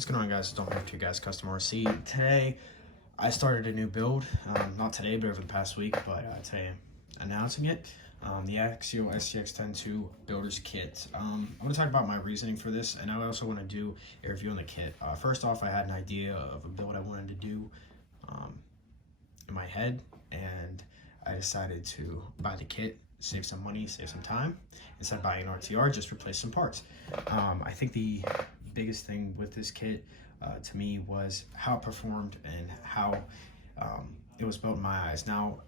What's going on, guys? Don't have two guys, custom RC. Today, I started a new build. Not today, but over the past week. But today, I'm announcing it. The Axial SCX10 Builder's Kit. I'm going to talk about my reasoning for this, and I also want to do a review on the kit. First off, I had an idea of a build I wanted to do in my head, and I decided to buy the kit, save some money, save some time. Instead of buying an RTR, just replace some parts. I think the biggest thing with this kit to me was how it performed and how it was built in my eyes. Now,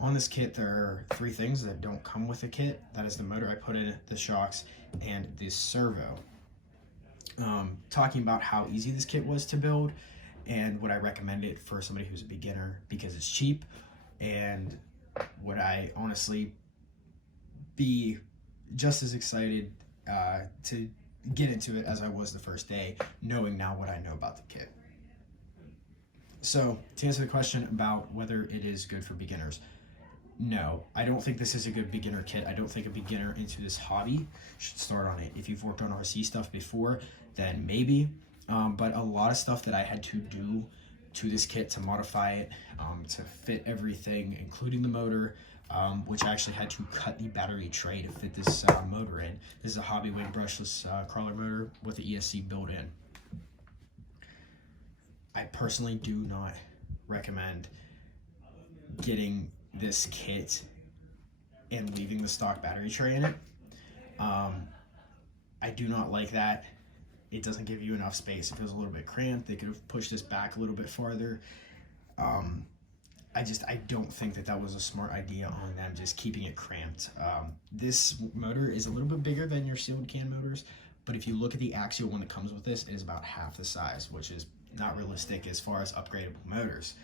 on this kit, there are three things that don't come with the kit. That is the motor I put in, the shocks, and the servo. Talking about how easy this kit was to build and would I recommend it for somebody who's a beginner because it's cheap, and would I honestly be just as excited to get into it as I was the first day, knowing now what I know about the kit. So to answer the question about whether it is good for beginners, no, I don't think this is a good beginner kit. I don't think a beginner into this hobby should start on it. If you've worked on RC stuff before, then maybe, but a lot of stuff that I had to do to this kit to modify it, to fit everything, including the motor, which I actually had to cut the battery tray to fit this motor in. This is a hobby weight brushless crawler motor with the ESC built in. I personally do not recommend getting this kit and leaving the stock battery tray in it. I do not like that. It doesn't give you enough space. It feels a little bit cramped. They could have pushed this back a little bit farther. I don't think that was a smart idea on them, just keeping it cramped. This motor is a little bit bigger than your sealed can motors, but if you look at the Axial one that comes with this, it is about half the size, which is not realistic as far as upgradable motors.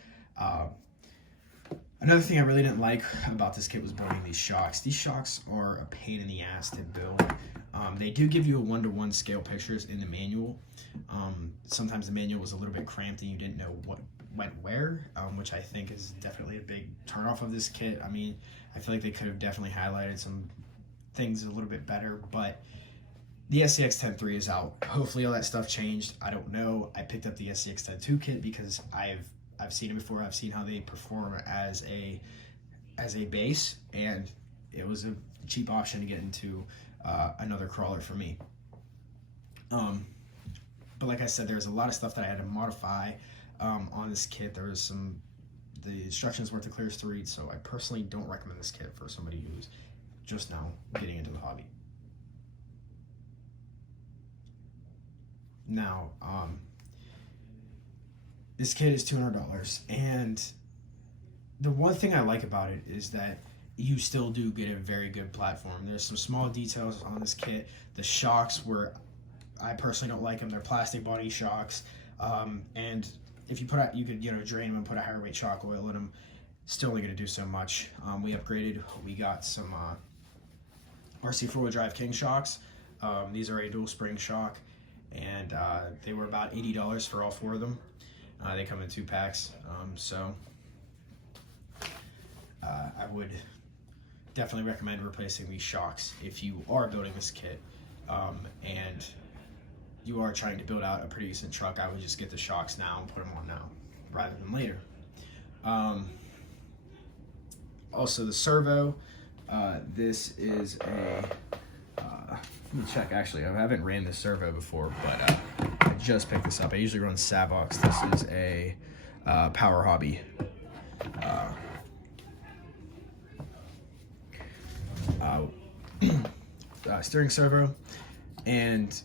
Another thing I really didn't like about this kit was building these shocks. These shocks are a pain in the ass to build. They do give you a 1-to-1 scale pictures in the manual. Sometimes the manual was a little bit cramped and you didn't know what went where, which I think is definitely a big turnoff of this kit. I mean, I feel like they could have definitely highlighted some things a little bit better, but the SCX10 is out. Hopefully all that stuff changed. I don't know. I picked up the SCX10 kit because I've seen it before. I've seen how they perform as a base, and it was a cheap option to get into another crawler for me. But like I said, there's a lot of stuff that I had to modify on this kit. There was the instructions weren't the clearest to read, so I personally don't recommend this kit for somebody who's just now getting into the hobby. Now, this kit is $200, and the one thing I like about it is that you still do get a very good platform. There's some small details on this kit. The shocks were, I personally don't like them. They're plastic body shocks, and if you put out, you could drain them and put a higher weight shock oil in them. Still only going to do so much. We upgraded. We got some RC 4-wheel drive King shocks. These are a dual spring shock, and they were about $80 for all 4 of them. They come in 2 packs, so I would definitely recommend replacing these shocks if you are building this kit and you are trying to build out a pretty decent truck. I would just get the shocks now and put them on now rather than later. Also, the servo. This is a let me check. Actually, I haven't ran this servo before, but I just picked this up. I usually run Savox. This is a Power Hobby steering servo, and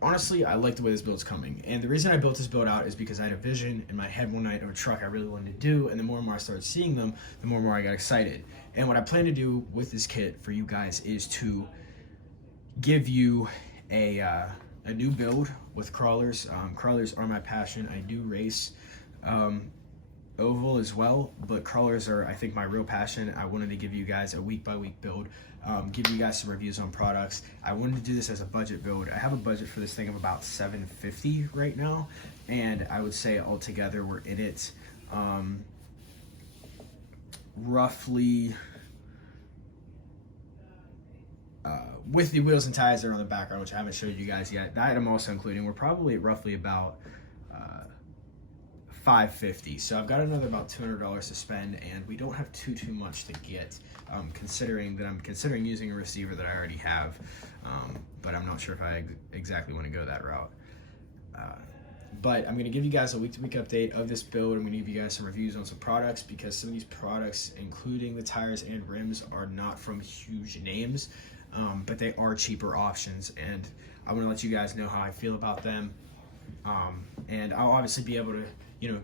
honestly, I like the way this build's coming. And the reason I built this build out is because I had a vision in my head one night of a truck I really wanted to do, and the more and more I started seeing them, the more and more I got excited. And what I plan to do with this kit for you guys is to give you a new build with crawlers. Crawlers are my passion. I do race oval as well, but crawlers are, I think, my real passion. I wanted to give you guys a week-by-week build, give you guys some reviews on products. I wanted to do this as a budget build. I have a budget for this thing of about $750 right now, and I would say altogether we're in it roughly with the wheels and tires that are on the background, which I haven't showed you guys yet. That I'm also including. We're probably roughly about $550. So I've got another about $200 to spend, and we don't have too much to get, considering that I'm considering using a receiver that I already have, but I'm not sure if I exactly want to go that route. But I'm going to give you guys a week-to-week update of this build. I'm going to give you guys some reviews on some products, because some of these products, including the tires and rims, are not from huge names, but they are cheaper options, and I want to let you guys know how I feel about them. And I'll obviously be able to,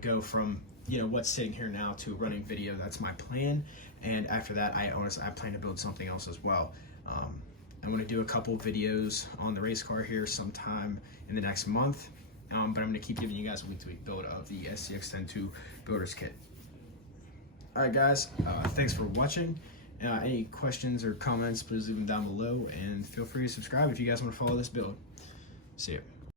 go from, what's sitting here now to a running video. That's my plan. And after that, I plan to build something else as well. I'm going to do a couple videos on the race car here sometime in the next month. But I'm going to keep giving you guys a week-to-week build of the SCX10 builder's kit. Alright guys, thanks for watching. Any questions or comments, please leave them down below, and feel free to subscribe if you guys want to follow this build. See ya.